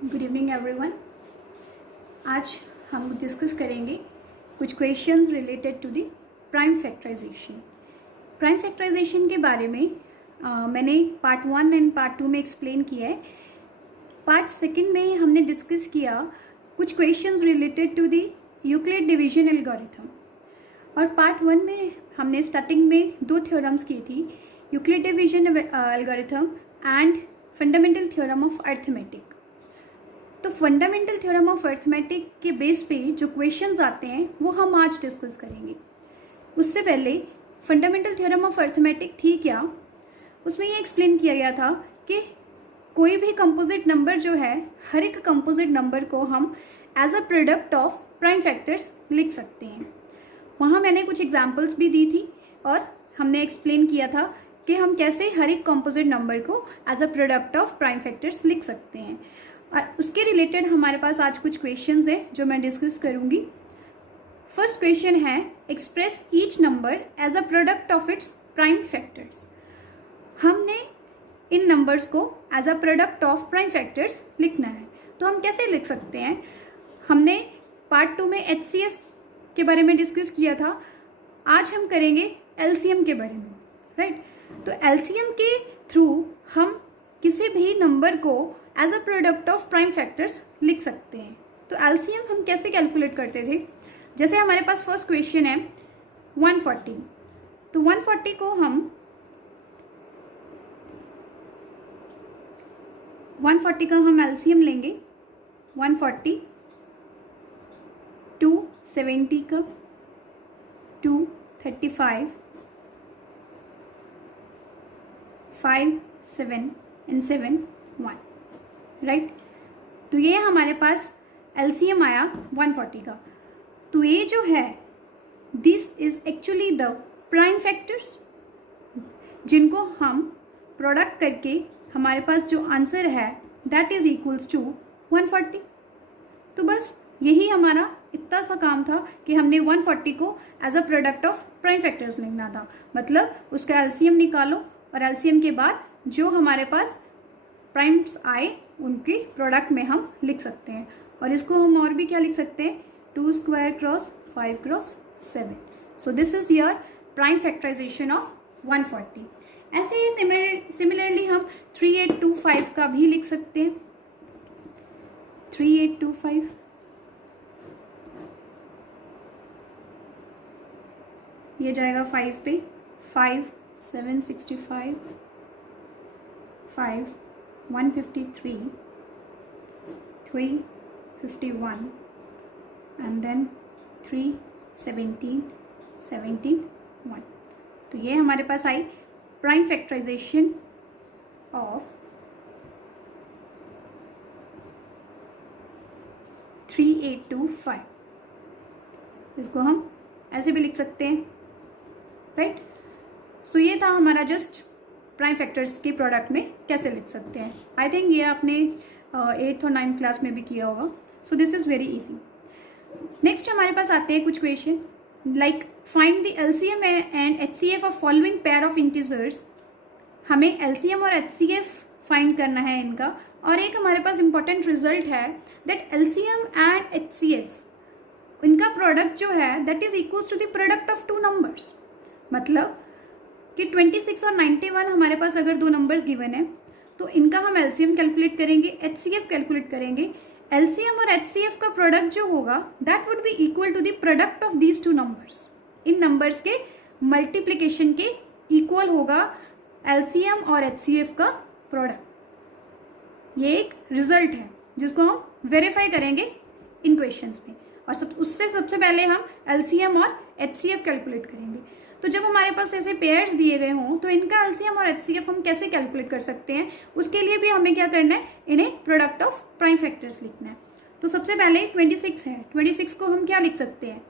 Good evening everyone. आज हम discuss करेंगे कुछ questions related to the prime factorization. Prime factorization के बारे में मैंने पार्ट 1 एंड पार्ट 2 में एक्सप्लेन किया है। पार्ट 2 में हमने डिस्कस किया कुछ questions related to the Euclid division algorithm, और पार्ट 1 में हमने स्टार्टिंग में 2 थ्योरम्स की थी, Euclid division algorithm and fundamental theorem of arithmetic. तो फंडामेंटल थ्योरम ऑफ अर्थमेटिक के बेस पे जो क्वेश्चंस आते हैं वो हम आज डिस्कस करेंगे। उससे पहले फंडामेंटल थ्योरम ऑफ अर्थमेटिक थी क्या, उसमें ये एक्सप्लेन किया गया था कि कोई भी कंपोजिट नंबर जो है, हर एक कंपोजिट नंबर को हम as a product of prime factors लिख सकते हैं। वहाँ मैंने कुछ एग्जांपल्स भी दी थी और हमने एक्सप्लेन किया था कि हम कैसे हर एक कंपोजिट नंबर को as a product of prime factors लिख सकते हैं। और उसके रिलेटेड हमारे पास आज कुछ क्वेश्चंस हैं जो मैं डिस्कस करूंगी। फर्स्ट क्वेश्चन है, express each number as a product of its prime factors. हमने इन नंबर्स को as a product of prime factors लिखना है, तो हम कैसे लिख सकते हैं। हमने पार्ट 2 में HCF के बारे में डिस्कस किया था, आज हम करेंगे LCM के बारे में, राइट। तो LCM के थ्रू हम किसी भी नंबर को as a product of prime factors लिख सकते हैं। तो LCM हम कैसे कैलकुलेट करते थे, जैसे हमारे पास फर्स्ट क्वेश्चन है 140, तो 140 को हम 140 का हम LCM लेंगे। 140 270 का 235 5 7 and 7 1, राइट। तो ये हमारे पास LCM आया 140 का। तो ये जो है, this is actually the prime factors जिनको हम प्रोडक्ट करके हमारे पास जो आंसर है दैट इज इक्वल्स टू 140। तो बस यही हमारा इतना सा काम था कि हमने 140 को as a product of prime factors लिखना था। मतलब उसका LCM निकालो और LCM के बाद जो हमारे पास प्राइम्स आए उनके प्रोडक्ट में हम लिख सकते हैं। और इसको हम और भी क्या लिख सकते हैं, 2 square cross 5 cross 7। So this is your prime factorization of 140। ऐसे ही सिमिलरली हम 3825 का भी लिख सकते हैं। 3825 ये जाएगा 5 पे, 5 7 65 5 153 3 51 and then 3 17 17 1। तो ये हमारे पास आई प्राइम फैक्टराइजेशन ऑफ 3825। इसको हम ऐसे भी लिख सकते हैं, राइट। सो ये था हमारा जस्ट प्राइम फैक्टर्स की प्रोडक्ट में कैसे लिख सकते हैं। आई थिंक ये आपने 8th और 9th क्लास में भी किया होगा। So this is very easy. Next हमारे पास आते हैं कुछ question like find the LCM and HCF of following pair of integers. हमें LCM और HCF फाइंड करना है इनका। और एक हमारे पास इंपॉर्टेंट रिजल्ट है दैट LCM एंड HCF इनका प्रोडक्ट जो है that is equals to the product of 2 numbers. मतलब कि 26 और 91 हमारे पास अगर 2 नंबर्स गिवन है तो इनका हम LCM कैलकुलेट करेंगे, HCF कैलकुलेट करेंगे। LCM और HCF का प्रोडक्ट जो होगा that would be equal to the product of these 2 numbers. इन नंबर्स के मल्टीप्लिकेशन के इक्वल होगा LCM और HCF का प्रोडक्ट। ये एक रिजल्ट है जिसको हम वेरीफाई करेंगे इन क्वेश्चंस में। और उससे सबसे पहले हम LCM और HCF कैलकुलेट करेंगे। तो जब हमारे पास ऐसे पेयर्स दिए गए हों तो इनका LCM और HCF हम कैसे कैलकुलेट कर सकते हैं, उसके लिए भी हमें क्या करना है, इन्हें प्रोडक्ट ऑफ प्राइम फैक्टर्स लिखना है। तो सबसे पहले 26 है, 26 को हम क्या लिख सकते हैं,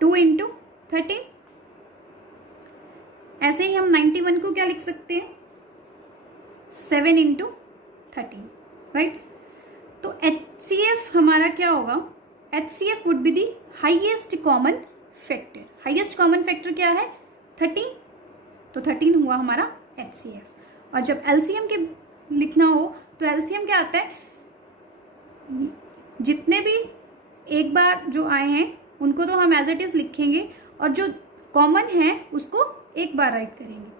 2 × 13। ऐसे ही हम 91 को क्या लिख सकते हैं, 7 × 13, राइट। तो HCF हमारा क्या होगा, HCF would be the highest common factor. Highest common factor क्या है, 13, तो 13 हुआ हमारा HCF। और जब LCM के लिखना हो तो LCM क्या आता है, जितने भी एक बार जो आए हैं उनको तो हम एज इट इज़ लिखेंगे, और जो कॉमन है उसको एक बार राइट करेंगे,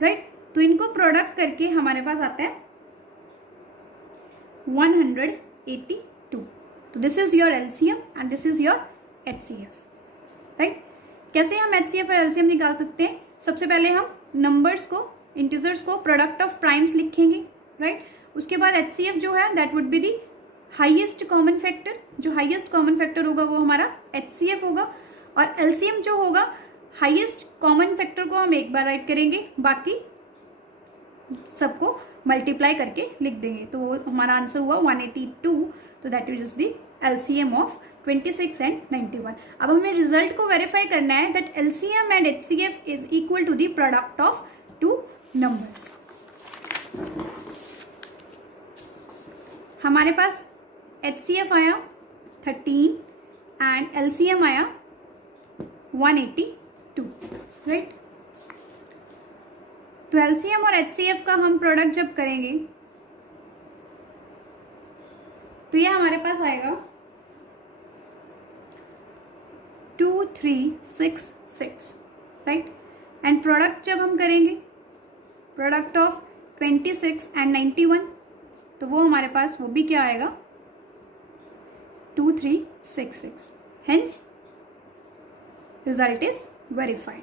राइट। तो इनको प्रोडक्ट करके हमारे पास आता है 182। तो this is your LCM and this is your HCF, right. कैसे हम एचसीएफ और एलसीएम निकाल सकते हैं? सबसे पहले हम नंबर्स को, इंटीजर्स को प्रोडक्ट ऑफ प्राइम्स लिखेंगे, राइट। उसके बाद एचसीएफ जो है that would be the highest common factor. जो हाईएस्ट कॉमन फैक्टर होगा वो हमारा एचसीएफ होगा, और एलसीएम जो होगा हाईएस्ट कॉमन फैक्टर को हम एक बार राइट करेंगे, बाकी सबको मल्टीप्लाई करके लिख देंगे। तो वो हमारा आंसर हुआ 182। तो that is the LCM of 26 and 91। अब हमें रिजल्ट को वेरीफाई करना है that LCM and HCF is equal to the product of two numbers. हमारे पास एचसीएफ आया 13 एंड एलसीएम आया 182, राइट। तो एलसीएम और एचसीएफ का हम प्रोडक्ट जब करेंगे तो ये हमारे पास आएगा 2366, राइट। एंड प्रोडक्ट जब हम करेंगे प्रोडक्ट ऑफ 26 एंड 91, तो वो हमारे पास वो भी क्या आएगा 2366। Hence result is verified,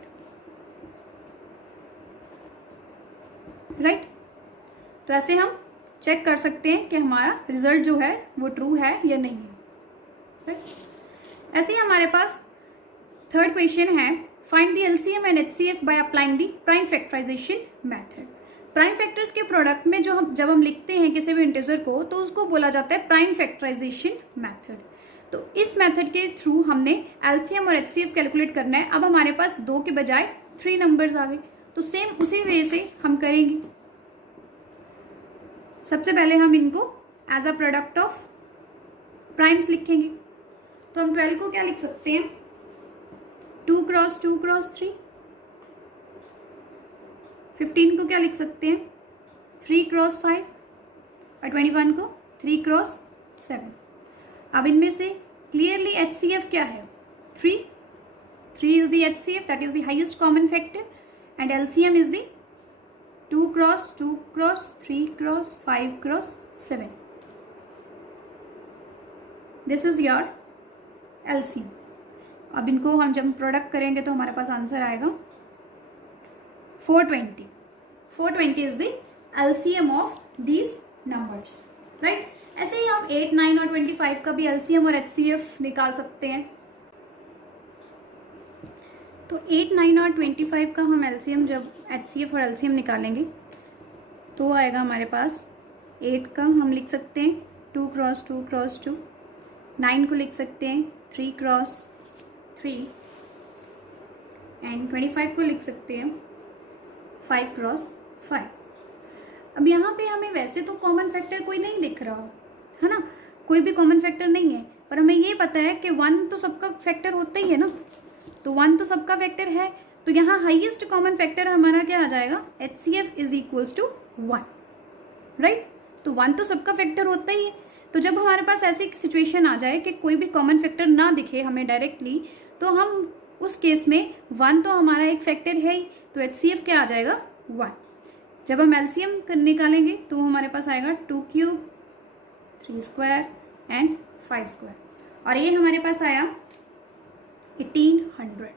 right. तो ऐसे हम चेक कर सकते हैं कि हमारा रिजल्ट जो है वो ट्रू है या नहीं है, राइट। ऐसे ही हमारे पास थर्ड क्वेश्चन है, find the LCM and HCF by applying the prime factorisation method. Prime factors के प्रोडक्ट में जब हम लिखते हैं किसी भी इंटीजर को तो उसको बोला जाता है प्राइम फैक्टराइजेशन मेथड। तो इस मेथड के थ्रू हमने एलसीएम और एचसीएफ कैलकुलेट करना है। अब हमारे पास 2 के बजाय 3 नंबर्स आ गए, तो सेम उसी वे से हम करेंगे। सबसे पहले हम इनको as a product of primes लिखेंगे। तो हम 12 को क्या लिख सकते हैं 2 क्रॉस 2 क्रॉस 3। 15 को क्या लिख सकते हैं 3 क्रॉस 5, और 21 को 3 क्रॉस 7। अब इनमें से क्लियरली एचसीएफ क्या है 3 is the HCF, that is the highest common factor, and LCM is the 2 cross 2 cross 3 cross 5 cross 7। This is your LCM. अब इनको हम जब प्रोडक्ट करेंगे तो हमारे पास आंसर आएगा 420। 420 is the LCM of these numbers, right. ऐसे ही हम 8, 9 और 25 का भी एलसीएम और एचसीएफ निकाल सकते हैं। तो 8, 9 और 25 का हम एलसीएम जब एचसीएफ और एलसीएम निकालेंगे तो आएगा हमारे पास 8 का हम लिख सकते हैं 2 क्रॉस 2 क्रॉस 2। 9 को लिख सकते हैं 3 क्रॉस 3, एंड 25 को लिख सकते हैं 5 क्रॉस 5। अब यहाँ पे हमें वैसे तो कॉमन फैक्टर कोई नहीं दिख रहा है ना, कोई भी कॉमन फैक्टर नहीं है, पर हमें ये पता है कि 1 तो सबका फैक्टर होता ही है ना। तो 1 तो सबका फैक्टर है, तो यहाँ हाईएस्ट कॉमन फैक्टर हमारा क्या आ जाएगा HCF is equals to 1, right. तो 1 तो सबका फैक्टर होता ही है। तो जब हमारे पास ऐसी सिचुएशन आ जाए कि कोई भी कॉमन फैक्टर ना दिखे हमें डायरेक्टली, तो हम उस केस में 1 तो हमारा एक फैक्टर है ही, तो एचसीएफ क्या आ जाएगा 1। जब हम एलसीएम निकालेंगे तो हमारे पास आएगा 2 क्यूब 3 स्क्वायर एंड 5 स्क्वायर, और ये हमारे पास आया 1800।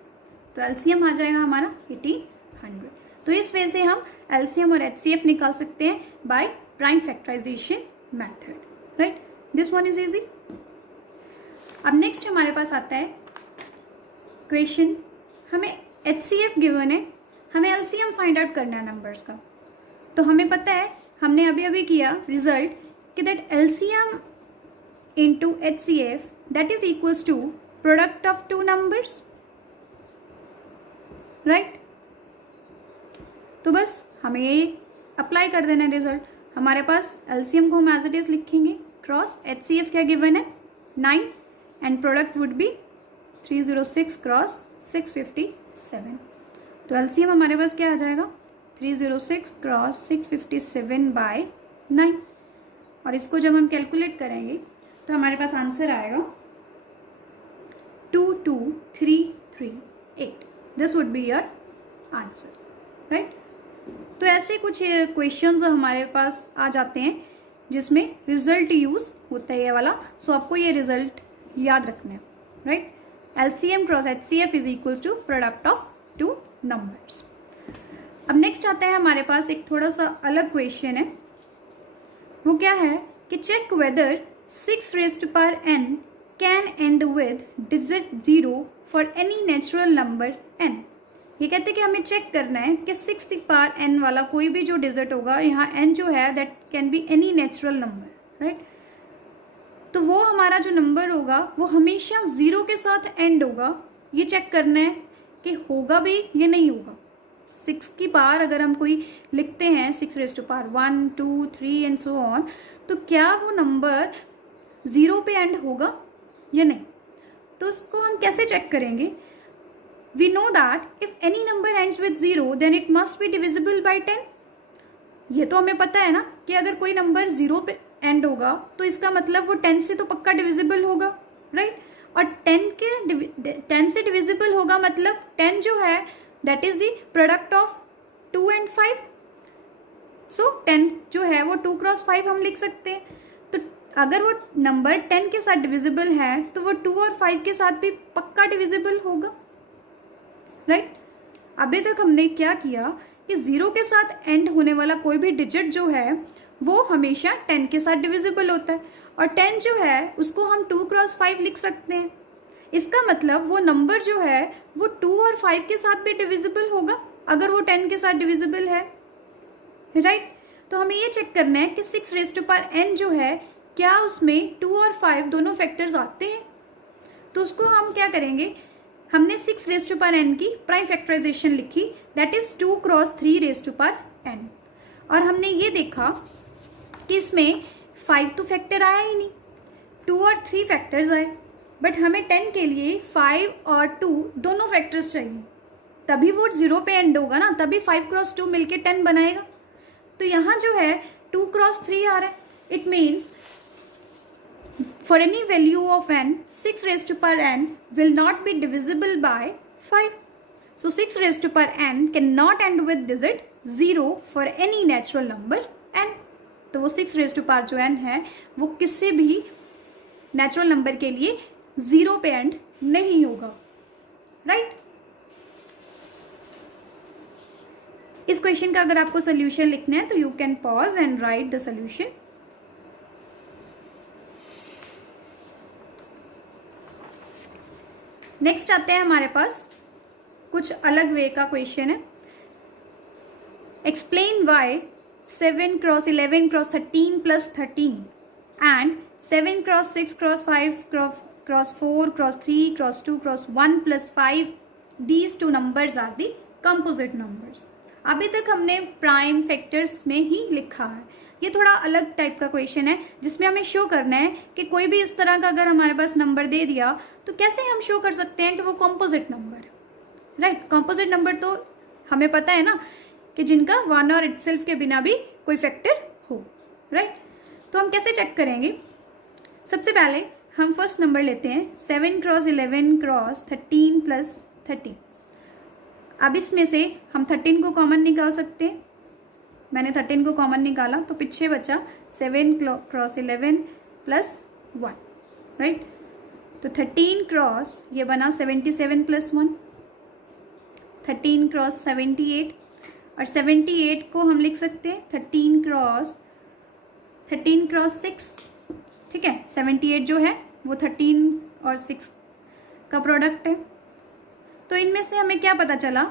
तो एलसीएम आ जाएगा हमारा 1800। तो इस वजह से हम एलसीएम और एचसीएफ निकाल सकते हैं by prime factorisation method, right. This one is easy. अब नेक्स्ट हमारे पास आता है क्वेश्चन, हमें एचसीएफ गिवन है, हमें एलसीएम फाइंड आउट करना है नंबर्स का। तो हमें पता है, हमने अभी अभी किया रिजल्ट कि that LCM into HCF that is equals to product of 2 numbers, right. तो बस हमें ये अप्लाई कर देना है रिजल्ट। हमारे पास एलसीएम को हम एज इट इज लिखेंगे क्रॉस एचसीएफ क्या गिवन है 9, and product would be 306 cross 657। तो एलसीएम हमारे पास क्या आ जाएगा 306 क्रॉस 657 बाय 9। और इसको जब हम कैलकुलेट करेंगे तो हमारे पास आंसर आएगा 22338. This would be your answer, right. तो ऐसे कुछ क्वेश्चंस हमारे पास आ जाते हैं जिसमें रिजल्ट यूज होता है ये वाला. सो आपको ये रिजल्ट याद रखना है, right. LCM cross HCF is equals to product of two numbers. अब नेक्स्ट आता है हमारे पास एक थोड़ा सा अलग क्वेश्चन है. वो क्या है कि check whether 6 raised to power n can end with digit 0 for any natural number n. ये कहते हैं कि हमें चेक करना है कि 6 की पावर n वाला कोई भी जो डिजिट होगा, यहाँ n जो है that can be any natural number, right. तो वो हमारा जो नंबर होगा वो हमेशा 0 के साथ एंड होगा. ये चेक करना है कि होगा भी या नहीं होगा. 6 की पावर अगर हम कोई लिखते हैं 6 raised to power 1 2 3 and so on, तो क्या वो नंबर 0 पे एंड होगा या नहीं. तो उसको हम कैसे चेक करेंगे. We know that if any number ends with 0 then it must be divisible by 10. ये तो हमें पता है ना कि अगर कोई नंबर 0 पे एंड होगा तो इसका मतलब वो 10 से तो पक्का डिविजिबल होगा, राइट. और 10 से डिविजिबल होगा मतलब 10 जो है that is the product of 2 and 5. सो 10 जो है वो 2 क्रॉस 5 हम लिख सकते हैं. तो अगर वो नंबर 10 के साथ डिविजिबल है तो वो 2 और 5 के साथ भी पक्का डिविजिबल होगा, राइट. अभी तक हमने क्या किया कि 0 के साथ एंड होने वाला कोई भी डिजिट जो है वो हमेशा 10 के साथ डिविजिबल होता है. और 10 जो है उसको हम 2 क्रॉस 5 लिख सकते हैं. इसका मतलब वो नंबर जो है वो 2 और 5 के साथ भी डिविजिबल होगा अगर वो 10 के साथ डिविजिबल है, राइट. तो हमें ये चेक करना है कि 6 रेज़्ड टू पावर n जो है क्या उसमें 2 और 5 दोनों फैक्टर्स आते हैं. तो उसको हम क्या करेंगे, हमने 6 रेज़्ड टू पावर n की प्राइम फैक्टराइजेशन लिखी that is 2 cross 3 raised to power n. और हमने ये देखा कि इसमें 5 तो फैक्टर आया ही नहीं, 2 और 3 फैक्टर्स आए. बट हमें 10 के लिए 5 और 2 दोनों फैक्टर्स चाहिए, तभी वो 0 पे एंड होगा ना, तभी 5 क्रॉस 2 मिलके 10 बनाएगा. तो यहाँ जो है 2 क्रॉस 3 आ रहा है. It means for any value of n 6 raised to power n will not be divisible by 5. So 6 raised to power n can not end with digit 0 for any natural number n. तो वो 6 raised to power जो n है वो किसी भी natural number के लिए 0 पे एंड नहीं होगा, राइट. इस क्वेश्चन का अगर आपको सोल्यूशन लिखना है तो you can pause and right the solution. Next आते हैं हमारे पास कुछ अलग वे का क्वेश्चन है. Explain why 7 cross 11 cross 13 plus 13 and 7 cross 6 cross 5 cross 4 cross 3 cross 2 cross 1 plus 5 these two numbers are the composite numbers. अभी तक हमने प्राइम फैक्टर्स में ही लिखा है. ये थोड़ा अलग टाइप का क्वेश्चन है जिसमें हमें शो करना है कि कोई भी इस तरह का अगर हमारे पास नंबर दे दिया तो कैसे हम शो कर सकते हैं कि वो कंपोजिट नंबर है, राइट. कंपोजिट नंबर तो हमें पता है ना कि जिनका 1 और इटसेल्फ के बिना भी कोई फैक्टर हो, राइट. तो हम कैसे चेक करेंगे. सबसे पहले हम फर्स्ट नंबर लेते हैं 7 क्रॉस 11 क्रॉस 13 प्लस 30. अब इसमें से हम 13 को कॉमन निकाल सकते हैं. मैंने 13 को कॉमन निकाला तो पीछे बचा 7 क्रॉस 11 प्लस 1, राइट. तो 13 क्रॉस ये बना 77 प्लस 1, 13 क्रॉस 78. और 78 को हम लिख सकते हैं 13 क्रॉस 6, ठीक है. 78 जो है वो 13 और 6 का प्रोडक्ट है. तो इनमें से हमें क्या पता चला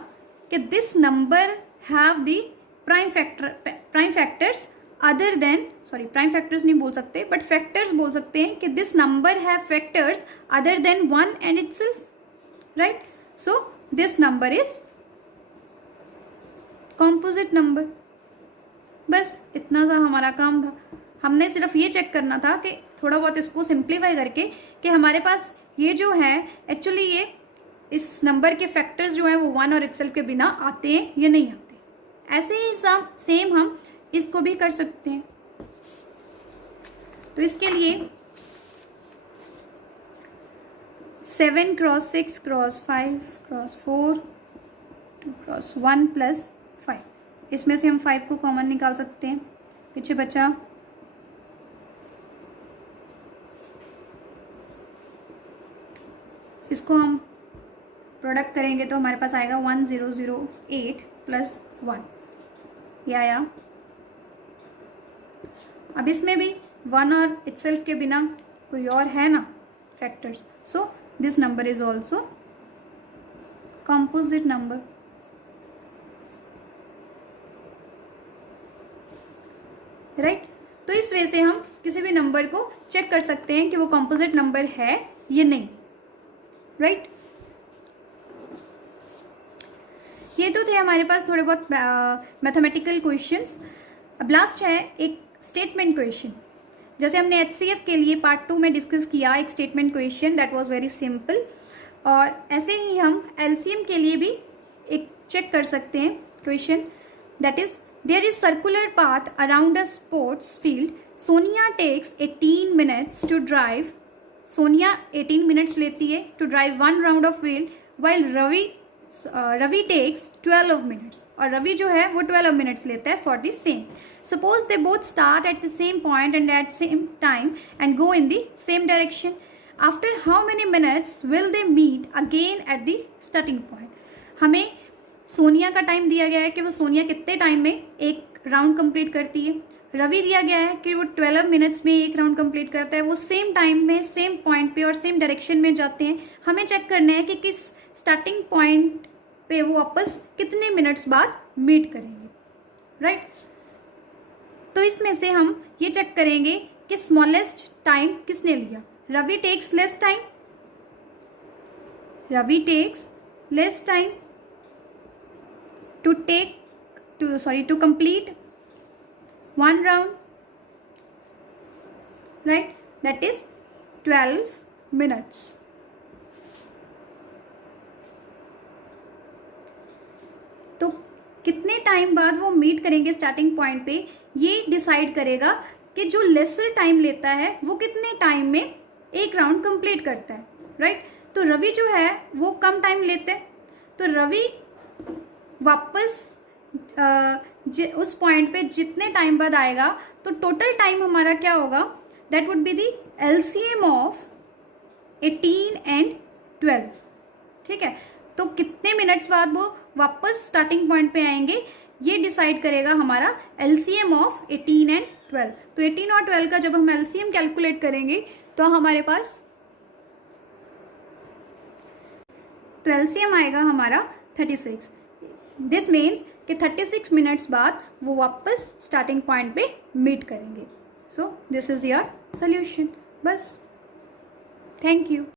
कि this number have the prime factors other than, sorry prime factors नहीं बोल सकते बट फैक्टर्स बोल सकते हैं कि this number have factors other than 1 and itself, right. So this number is composite number. बस इतना सा हमारा काम था. हमने सिर्फ ये चेक करना था कि थोड़ा बहुत इसको सिंप्लीफाई करके कि हमारे पास ये जो है एक्चुअली ये इस नंबर के फैक्टर्स जो हैं वो 1 और इटसेल्फ के बिना आते हैं या नहीं आते. ऐसे ही सेम हम इसको भी कर सकते हैं. तो इसके लिए 7 cross 6 cross 5 cross 4 2 cross 1 plus 5, इसमें से हम 5 को कॉमन निकाल सकते हैं, पीछे बचा इसको हम प्रोडक्ट करेंगे तो हमारे पास आएगा 1008 प्लस 1, ये आया। अब इसमें भी 1 और इटसेल्फ के बिना कोई और है ना factors, so this number is also composite number. Right, तो इस वे से हम किसी भी नंबर को चेक कर सकते हैं कि वो कंपोजिट नंबर है या नहीं। राइट, ये तो थे हमारे पास थोड़े बहुत मैथमेटिकल क्वेश्चंस। अब लास्ट है एक स्टेटमेंट क्वेश्चन। जैसे हमने एचसीएफ के लिए पार्ट 2 में डिस्कस किया एक statement question that was very simple, और ऐसे ही हम एलसीएम के लिए भी एक चेक कर सकते हैं question, that is there is circular path around a sports field, Sonia takes 18 minutes to drive, Sonia 18 minutes लेती है to drive 1 round of field, while Ravi takes 12 minutes, और रवि जो है वो 12 मिनट्स लेता है for the same. Suppose they both start at the same point and at same time and go in the same direction, after how many minutes will they meet again at the starting point. हमें सोनिया का time दिया गया है कि वो सोनिया कितने time में एक राउंड कंप्लीट करती है, रवि दिया गया है कि वो 12 मिनट्स में एक राउंड कंप्लीट करता है, वो सेम टाइम में सेम पॉइंट पे और सेम डायरेक्शन में जाते हैं। हमें चेक करना है कि किस स्टार्टिंग पॉइंट पे वो वापस कितने मिनट्स बाद मीट करेंगे। राइट, तो इसमें से हम ये चेक करेंगे कि स्मॉलेस्ट टाइम किसने लिया। Ravi takes less time, Ravi takes less time to complete 1 round, right, that is 12 minutes. तो कितने टाइम बाद वो मीट करेंगे स्टार्टिंग पॉइंट पे, ये डिसाइड करेगा कि जो लेसर टाइम लेता है वो कितने टाइम में एक राउंड कंप्लीट करता है। राइट, तो रवि जो है वो कम टाइम लेते हैं, तो रवि वापस उस पॉइंट पे जितने टाइम बाद आएगा तो टोटल टाइम हमारा क्या होगा, that would be the LCM of 18 and 12। ठीक है, तो कितने मिनट्स बाद वो वापस स्टार्टिंग पॉइंट पे आएंगे ये डिसाइड करेगा हमारा एलसीएम ऑफ 18 एंड 12। तो 18 और 12 का जब हम एलसीएम कैलकुलेट करेंगे तो हमारे पास तो एलसीएम आएगा हमारा 36। दिस मीन्स कि 36 मिनट्स बाद वो वापस स्टार्टिंग पॉइंट पे मीट करेंगे। सो दिस इज़ योर सोल्यूशन। बस, थैंक यू।